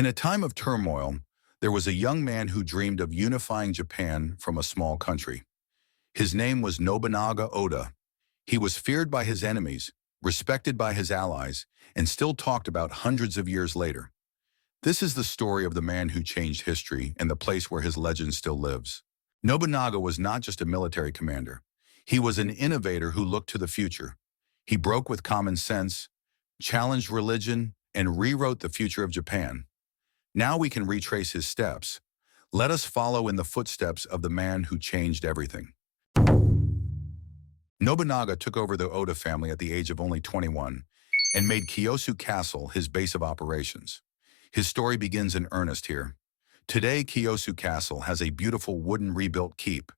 In a time of turmoil, there was a young man who dreamed of unifying Japan from a small country. His name was Nobunaga Oda. He was feared by his enemies, respected by his allies, and still talked about hundreds of years later. This is the story of the man who changed history and the place where his legend still lives. Nobunaga was not just a military commander. He was an innovator who looked to the future. He broke with common sense, challenged religion, and rewrote the future of Japan. Now we can retrace his steps. Let us follow in the footsteps of the man who changed everything. Nobunaga took over the Oda family at the age of only 21 and made Kiyosu Castle his base of operations. His story begins in earnest here. Today, Kiyosu Castle has a beautiful wooden rebuilt keep.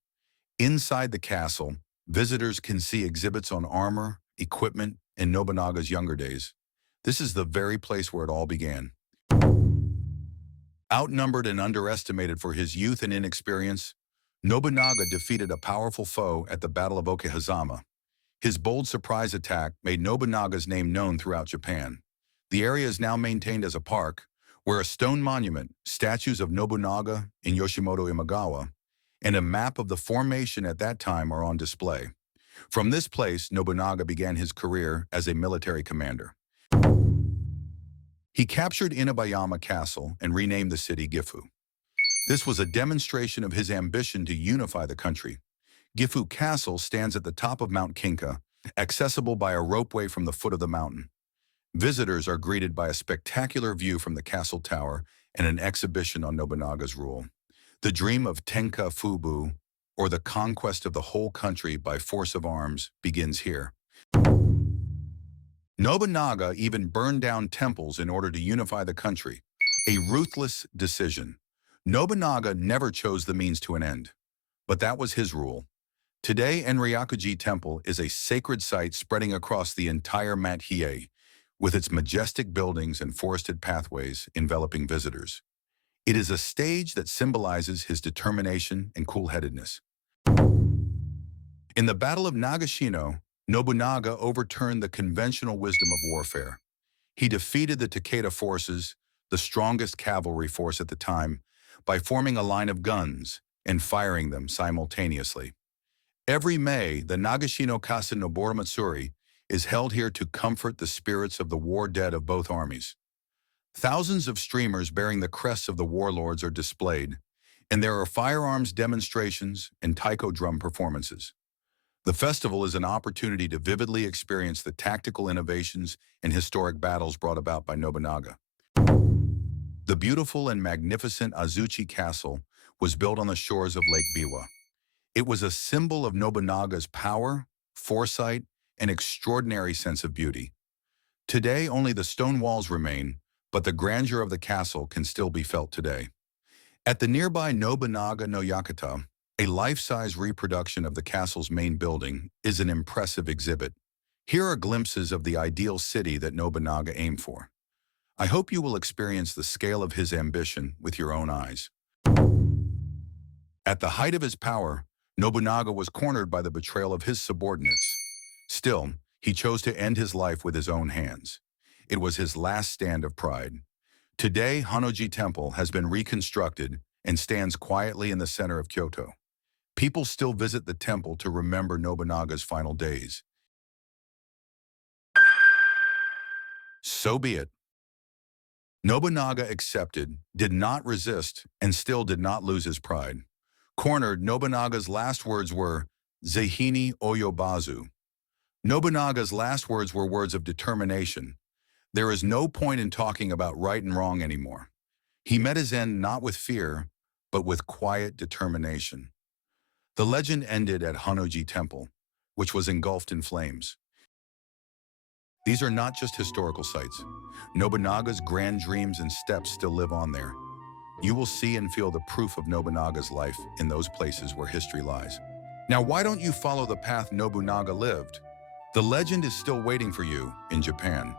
Inside the castle, visitors can see exhibits on armor, equipment, and Nobunaga's younger days. This is the very place where it all began. Outnumbered and underestimated for his youth and inexperience, Nobunaga defeated a powerful foe at the Battle of Okehazama. His bold surprise attack made Nobunaga's name known throughout Japan. The area is now maintained as a park, where a stone monument, statues of Nobunaga and Yoshimoto Imagawa, and a map of the formation at that time are on display. From this place, Nobunaga began his career as a military commander. He captured Inabayama Castle and renamed the city Gifu. This was a demonstration of his ambition to unify the country. Gifu Castle stands at the top of Mount Kinka, accessible by a ropeway from the foot of the mountain. Visitors are greeted by a spectacular view from the castle tower and an exhibition on Nobunaga's rule. The dream of Tenka Fubu, or the conquest of the whole country by force of arms, begins here. Nobunaga even burned down temples in order to unify the country, a ruthless decision. Nobunaga never chose the means to an end, but that was his rule. Today, Enryakuji Temple is a sacred site spreading across the entire Mat-Hiei, with its majestic buildings and forested pathways enveloping visitors. It is a stage that symbolizes his determination and cool-headedness. In the Battle of Nagashino, Nobunaga overturned the conventional wisdom of warfare. He defeated the Takeda forces, the strongest cavalry force at the time, by forming a line of guns and firing them simultaneously. Every May, the Nagashino Kasa Nobora Matsuri is held here to comfort the spirits of the war dead of both armies. Thousands of streamers bearing the crests of the warlords are displayed, and there are firearms demonstrations and taiko drum performances. The festival is an opportunity to vividly experience the tactical innovations and historic battles brought about by Nobunaga. The beautiful and magnificent Azuchi Castle was built on the shores of Lake Biwa. It was a symbol of Nobunaga's power, foresight, and extraordinary sense of beauty. Today, only the stone walls remain, but the grandeur of the castle can still be felt today. At the nearby Nobunaga no Yakata, a life-size reproduction of the castle's main building is an impressive exhibit. Here are glimpses of the ideal city that Nobunaga aimed for. I hope you will experience the scale of his ambition with your own eyes. At the height of his power, Nobunaga was cornered by the betrayal of his subordinates. Still, he chose to end his life with his own hands. It was his last stand of pride. Today, Honnoji Temple has been reconstructed and stands quietly in the center of Kyoto. People still visit the temple to remember Nobunaga's final days. So be it. Nobunaga accepted, did not resist, and still did not lose his pride. Cornered, Nobunaga's last words were, "Zeihini Oyobazu." Nobunaga's last words were words of determination. There is no point in talking about right and wrong anymore. He met his end not with fear, but with quiet determination. The legend ended at Honnoji Temple, which was engulfed in flames. These are not just historical sites. Nobunaga's grand dreams and steps still live on there. You will see and feel the proof of Nobunaga's life in those places where history lies. Now, why don't you follow the path Nobunaga lived? The legend is still waiting for you in Japan.